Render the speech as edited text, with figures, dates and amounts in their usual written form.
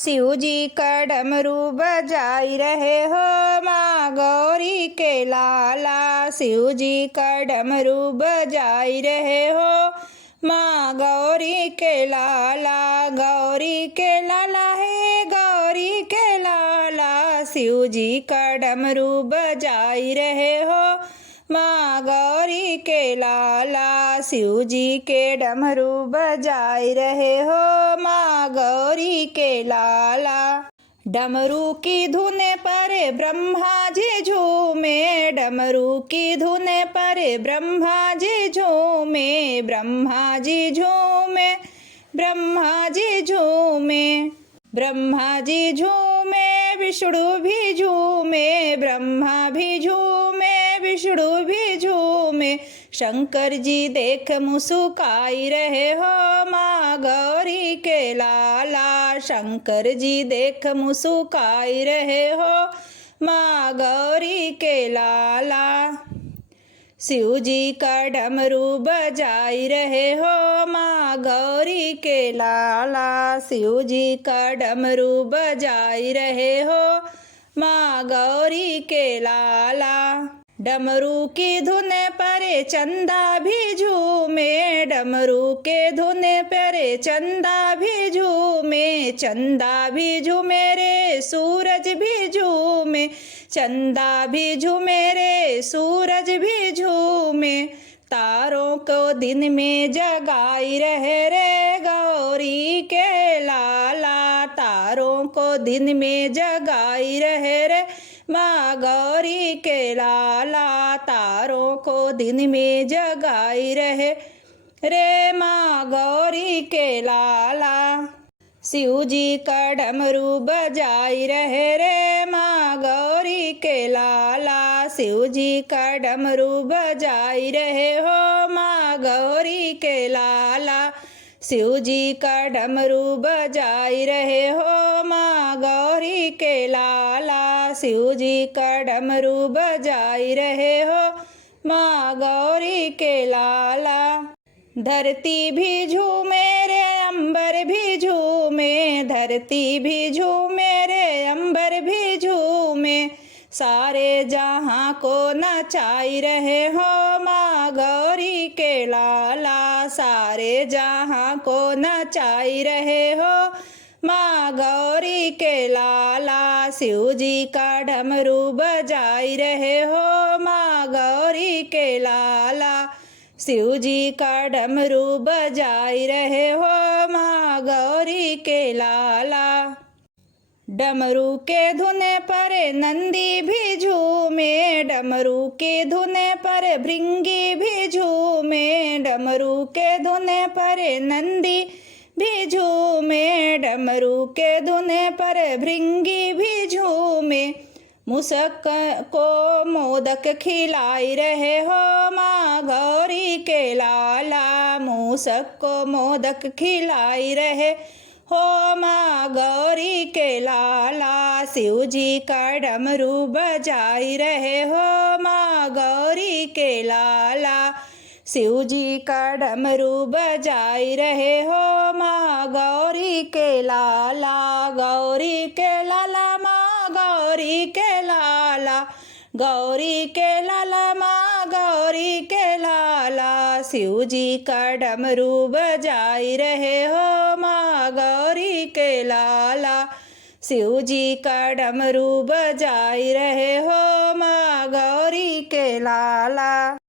शिव जी का डमरू बजाई रहे हो माँ गौरी के लाला। शिव जी का डमरू बजाई रहे हो माँ गौरी के लाला। गौरी के लाला है गौरी के लाला। शिव जी का डमरू बजाई रहे हो माँ गौरी के लाला। शिव जी के डमरू बजाई रहे हो माँ गौरी के लाला। डमरू की धुन पर ब्रह्मा जी झूमे। डमरू की धुन पर ब्रह्मा जी झूमे। ब्रह्मा जी झूमे ब्रह्मा जी झूमे। ब्रह्मा जी झूमे विष्णु भी झूमे। ब्रह्मा भी झूमे विष्णु भी झूमे। शंकर जी देख मुस्काई रहे हो माँ गौरी के लाला। शंकर जी देख मुस्काई रहे हो माँ गौरी के लाला। शिव जी का डमरू बजाई रहे हो माँ गौरी के लाला। शिव जी का डमरू बजाई रहे हो माँ गौरी के लाला। डमरू की धुन पर चंदा भी झूमे। डमरू के धुन पर चंदा भी झूमे। चंदा भी झूमे रे सूरज भी झूमे। चंदा भी झूमे रे सूरज भी झूमे। तारों को दिन में जगाई रहे रे गौरी के लाला। तारों को दिन में जगाई रहे रे माँ गौरी के लाला। तारों को दिन में जगाई रहे रे माँ गौरी के लाला। शिव जी का डमरू बजाई रहे रे माँ गौरी के लाला। शिव जी का डमरू बजाई रहे हो माँ गौरी के लाला। शिव जी का डमरू बजाई रहे हो माँ गौरी के लाला। शिव जी का डमरू बजाई रहे हो माँ गौरी के लाला। धरती भी झूमे रे अंबर भी झूमे। धरती भी झूमे रे अंबर भी झूमे। सारे जहाँ को नचाई रहे हो माँ गौरी के लाला। सारे जहाँ को नचाई रहे हो माँ गौरी के लाला। शिव जी का डमरू बजाई रहे हो माँ गौरी के लाला। शिव जी का डमरू बजाई रहे हो माँ गौरी के लाला। डमरू के धुन पर नंदी भी झूमे। डमरू के धुन पर भृंगी भी झूमे। डमरू के धुन पर नंदी भी झूमे। डमरू के धुन पर भृंगी भी झूमे। मूषक को मोदक खिलाई रहे हो माँ गौरी के लाला। मूषक को मोदक खिलाई रहे हो माँ गौरी के लाला। शिव जी का डमरू बजाई रहे हो माँ गौरी के लाला। शिव जी का डमरू बजाई रहे हो माँ गौरी के लाला। गौरी के लाला माँ गौरी के लाला। गौरी के लाला माँ गौरी के लाला। शिव जी का डमरू बजाई रहे हो माँ गौरी के लाला। शिव जी का डमरू बजाई रहे हो माँ गौरी के लाला।